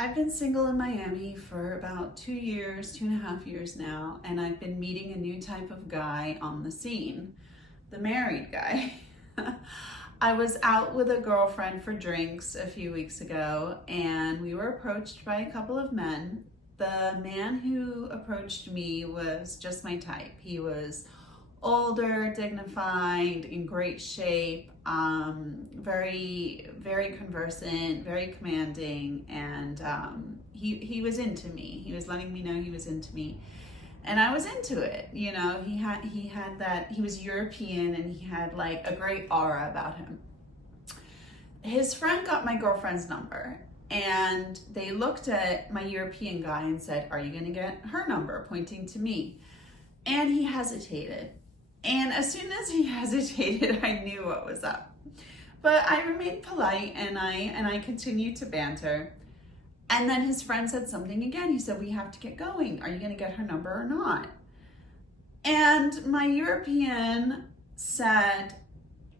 I've been single in Miami for about 2 years, 2.5 years now, and I've been meeting a new type of guy on the scene, the married guy. I was out with a girlfriend for drinks a few weeks ago, and we were approached by a couple of men. The man who approached me was just my type. He was older, dignified, in great shape, very, very conversant, very commanding, and he was into me. He was letting me know he was into me, and I was into it. You know, he had that. He was European, and he had like a great aura about him. His friend got my girlfriend's number, and they looked at my European guy and said, "Are you going to get her number?" pointing to me. And he hesitated. And as soon as he hesitated, I knew what was up. But I remained polite, and I continued to banter. And then his friend said something again. He said, "We have to get going. Are you going to get her number or not?" And my European said,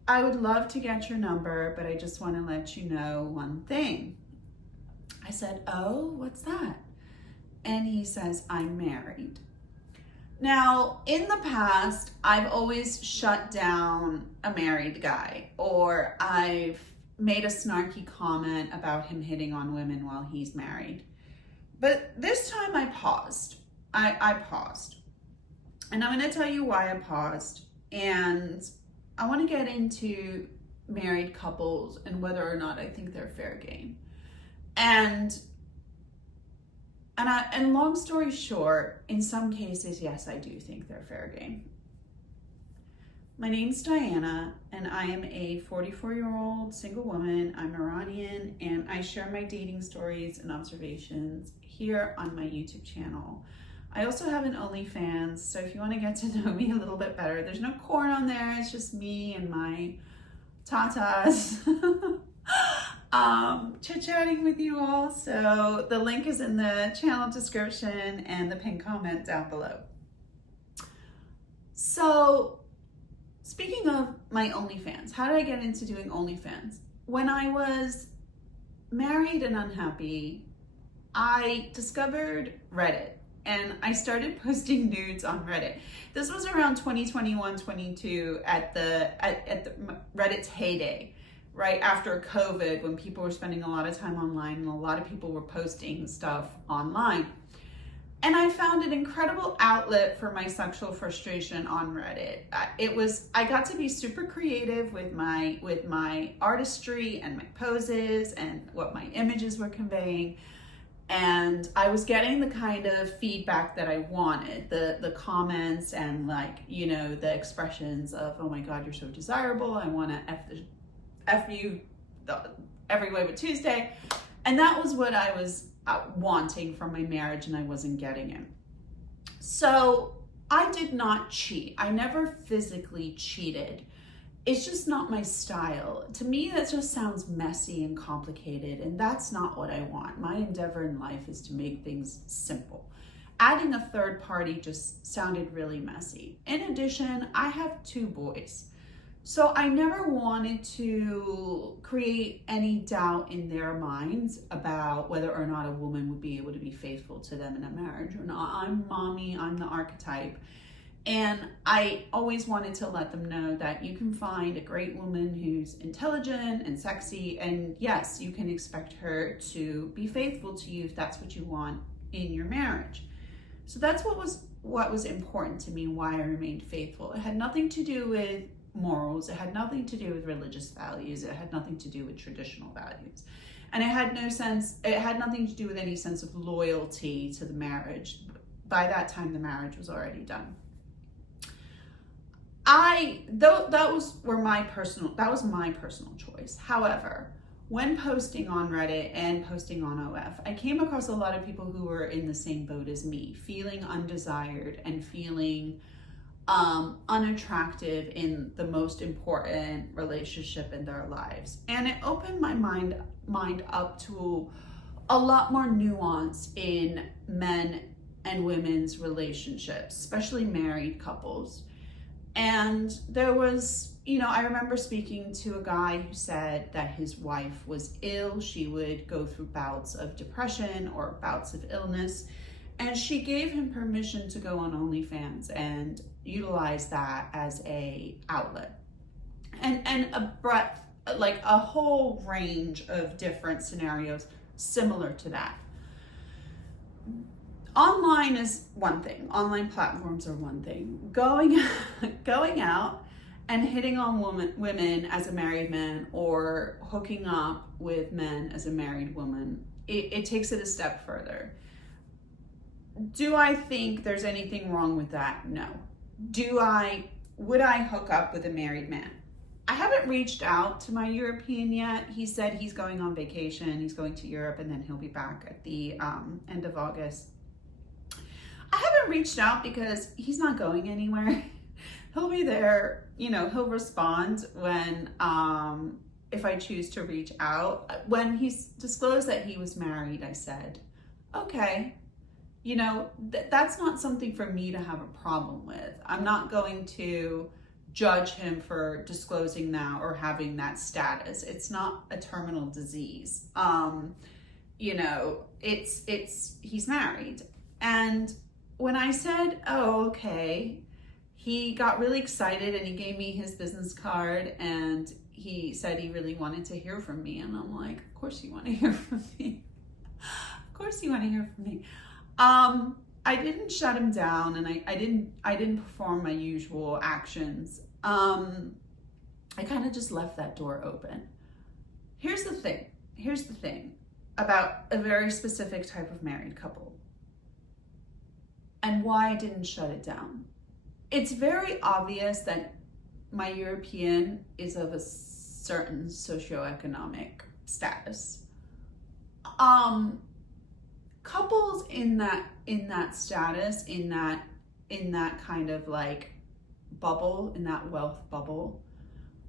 "I would love to get your number, but I just want to let you know one thing." I said, "Oh, what's that?" And he says, "I'm married." Now, in the past, I've always shut down a married guy, or I've made a snarky comment about him hitting on women while he's married. But this time I paused. I paused. And I'm going to tell you why I paused. And I want to get into married couples and whether or not I think they're fair game. And long story short, in some cases, yes, I do think they're fair game. My name's Diana, and I am a 44-year-old single woman. I'm Iranian, and I share my dating stories and observations here on my YouTube channel. I also have an OnlyFans, so if you want to get to know me a little bit better, there's no corn on there. It's just me and my tatas. Chit-chatting with you all. So the link is in the channel description and the pinned comment down below. So speaking of my OnlyFans, how did I get into doing OnlyFans? When I was married and unhappy, I discovered Reddit, and I started posting nudes on Reddit. This was around 2021, 22 at the Reddit's heyday. Right after COVID, when people were spending a lot of time online and a lot of people were posting stuff online. And I found an incredible outlet for my sexual frustration on Reddit. I got to be super creative with my artistry and my poses and what my images were conveying. And I was getting the kind of feedback that I wanted, the comments and, like, you know, the expressions of, "Oh my God, you're so desirable. I want to F you every way but Tuesday." And that was what I was wanting from my marriage, and I wasn't getting it. So I did not cheat. I never physically cheated. It's just not my style. To me, that just sounds messy and complicated, and that's not what I want. My endeavor in life is to make things simple. Adding a third party just sounded really messy. In addition, I have 2 boys. So I never wanted to create any doubt in their minds about whether or not a woman would be able to be faithful to them in a marriage or not. I'm mommy, I'm the archetype. And I always wanted to let them know that you can find a great woman who's intelligent and sexy, and yes, you can expect her to be faithful to you if that's what you want in your marriage. So that's what was important to me, why I remained faithful. It had nothing to do with morals. It had nothing to do with religious values. It had nothing to do with traditional values. And it had nothing to do with any sense of loyalty to the marriage. By that time, the marriage was already done. That was my personal choice. However, when posting on Reddit and posting on OF, I came across a lot of people who were in the same boat as me, feeling undesired and feeling unattractive in the most important relationship in their lives. And it opened my mind up to a lot more nuance in men and women's relationships, especially married couples. And there was, I remember speaking to a guy who said that his wife was ill. She would go through bouts of depression or bouts of illness. And she gave him permission to go on OnlyFans and utilize that as a outlet. And a breadth, like a whole range of different scenarios similar to that. Online is one thing. Online platforms are one thing. Going out and hitting on women as a married man, or hooking up with men as a married woman, it takes it a step further. Do I think there's anything wrong with that? No. Would I hook up with a married man? I haven't reached out to my European yet. He said he's going on vacation. He's going to Europe and then he'll be back at the end of August. I haven't reached out because he's not going anywhere. He'll be there, he'll respond when, if I choose to reach out. When he's disclosed that he was married, I said, okay, that's not something for me to have a problem with. I'm not going to judge him for disclosing that or having that status. It's not a terminal disease. He's married. And when I said, oh, okay, he got really excited and he gave me his business card and he said he really wanted to hear from me. And I'm like, of course you want to hear from me. Of course you want to hear from me. I didn't shut him down, and I didn't perform my usual actions. I kind of just left that door open. Here's the thing about a very specific type of married couple and why I didn't shut it down. It's very obvious that my European is of a certain socioeconomic status. Couples in that status, in that kind of like bubble, in that wealth bubble,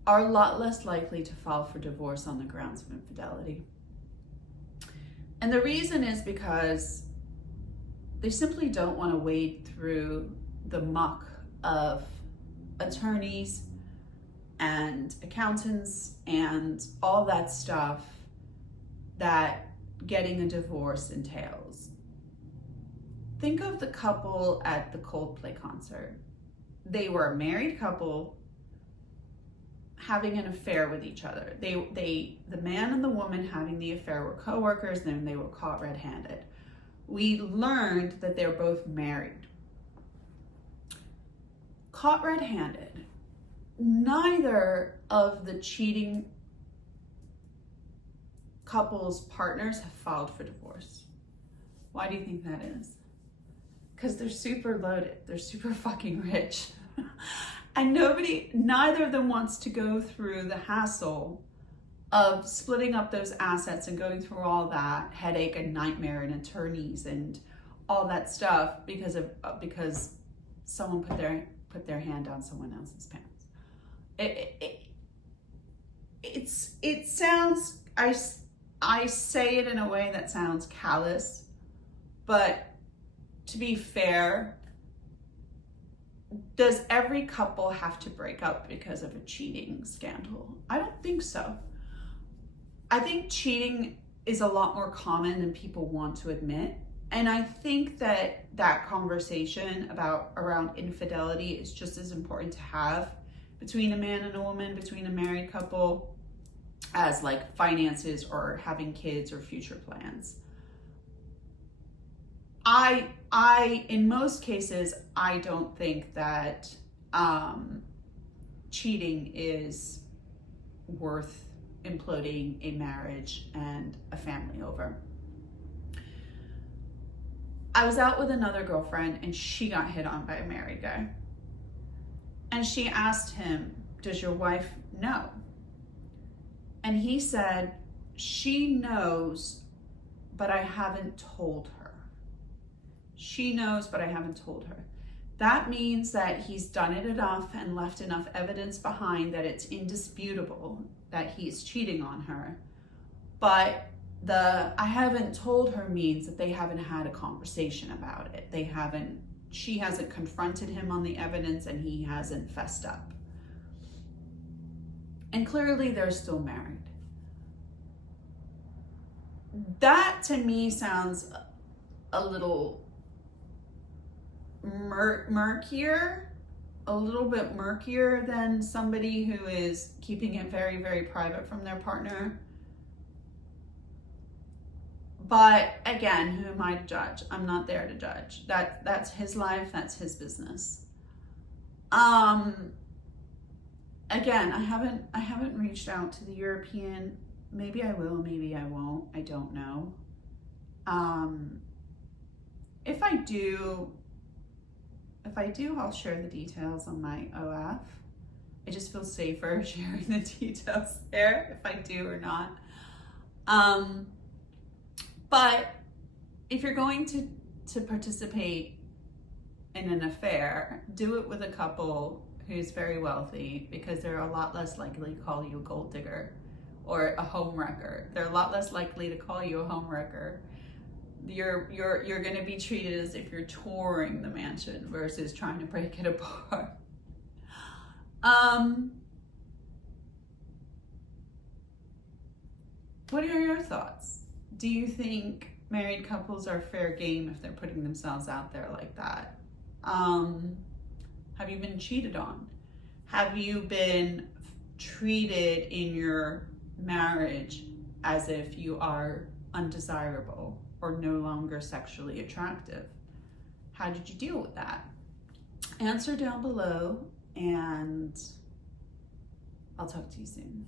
are a lot less likely to file for divorce on the grounds of infidelity. And the reason is because they simply don't want to wade through the muck of attorneys and accountants and all that stuff that getting a divorce entails. Think of the couple at the Coldplay concert. They were a married couple having an affair with each other. The man and the woman having the affair were co-workers, and they were caught red-handed. We learned that they're both married. Caught red-handed. Neither of the cheating couple's partners have filed for divorce. Why do you think that is? Because they're super loaded. They're super fucking rich. And neither of them wants to go through the hassle of splitting up those assets and going through all that headache and nightmare and attorneys and all that stuff because someone put their hand on someone else's pants. It sounds, I say it in a way that sounds callous, but to be fair, does every couple have to break up because of a cheating scandal? I don't think so. I think cheating is a lot more common than people want to admit. And I think that conversation around infidelity is just as important to have between a man and a woman, between a married couple, as like finances or having kids or future plans. In most cases, I don't think that cheating is worth imploding a marriage and a family over. I was out with another girlfriend and she got hit on by a married guy. And she asked him, "Does your wife know?" And he said, "She knows, but I haven't told her." She knows, but I haven't told her. That means that he's done it enough and left enough evidence behind that it's indisputable that he's cheating on her. But the "I haven't told her" means that they haven't had a conversation about it. They haven't she hasn't confronted him on the evidence and he hasn't fessed up. And clearly they're still married. That to me sounds a little murkier, a little bit murkier than somebody who is keeping it very, very private from their partner. But again, who am I to judge? I'm not there to judge. That's his life, that's his business. Again, I haven't reached out to the European. Maybe I will, maybe I won't. I don't know. If I do, I'll share the details on my OF. I just feel safer sharing the details there if I do or not. But if you're going to participate in an affair, do it with a couple who's very wealthy, because they're a lot less likely to call you a gold digger or a homewrecker. They're a lot less likely to call you a homewrecker. You're going to be treated as if you're touring the mansion versus trying to break it apart. What are your thoughts? Do you think married couples are fair game if they're putting themselves out there like that? Have you been cheated on? Have you been treated in your marriage as if you are undesirable or no longer sexually attractive? How did you deal with that? Answer down below, and I'll talk to you soon.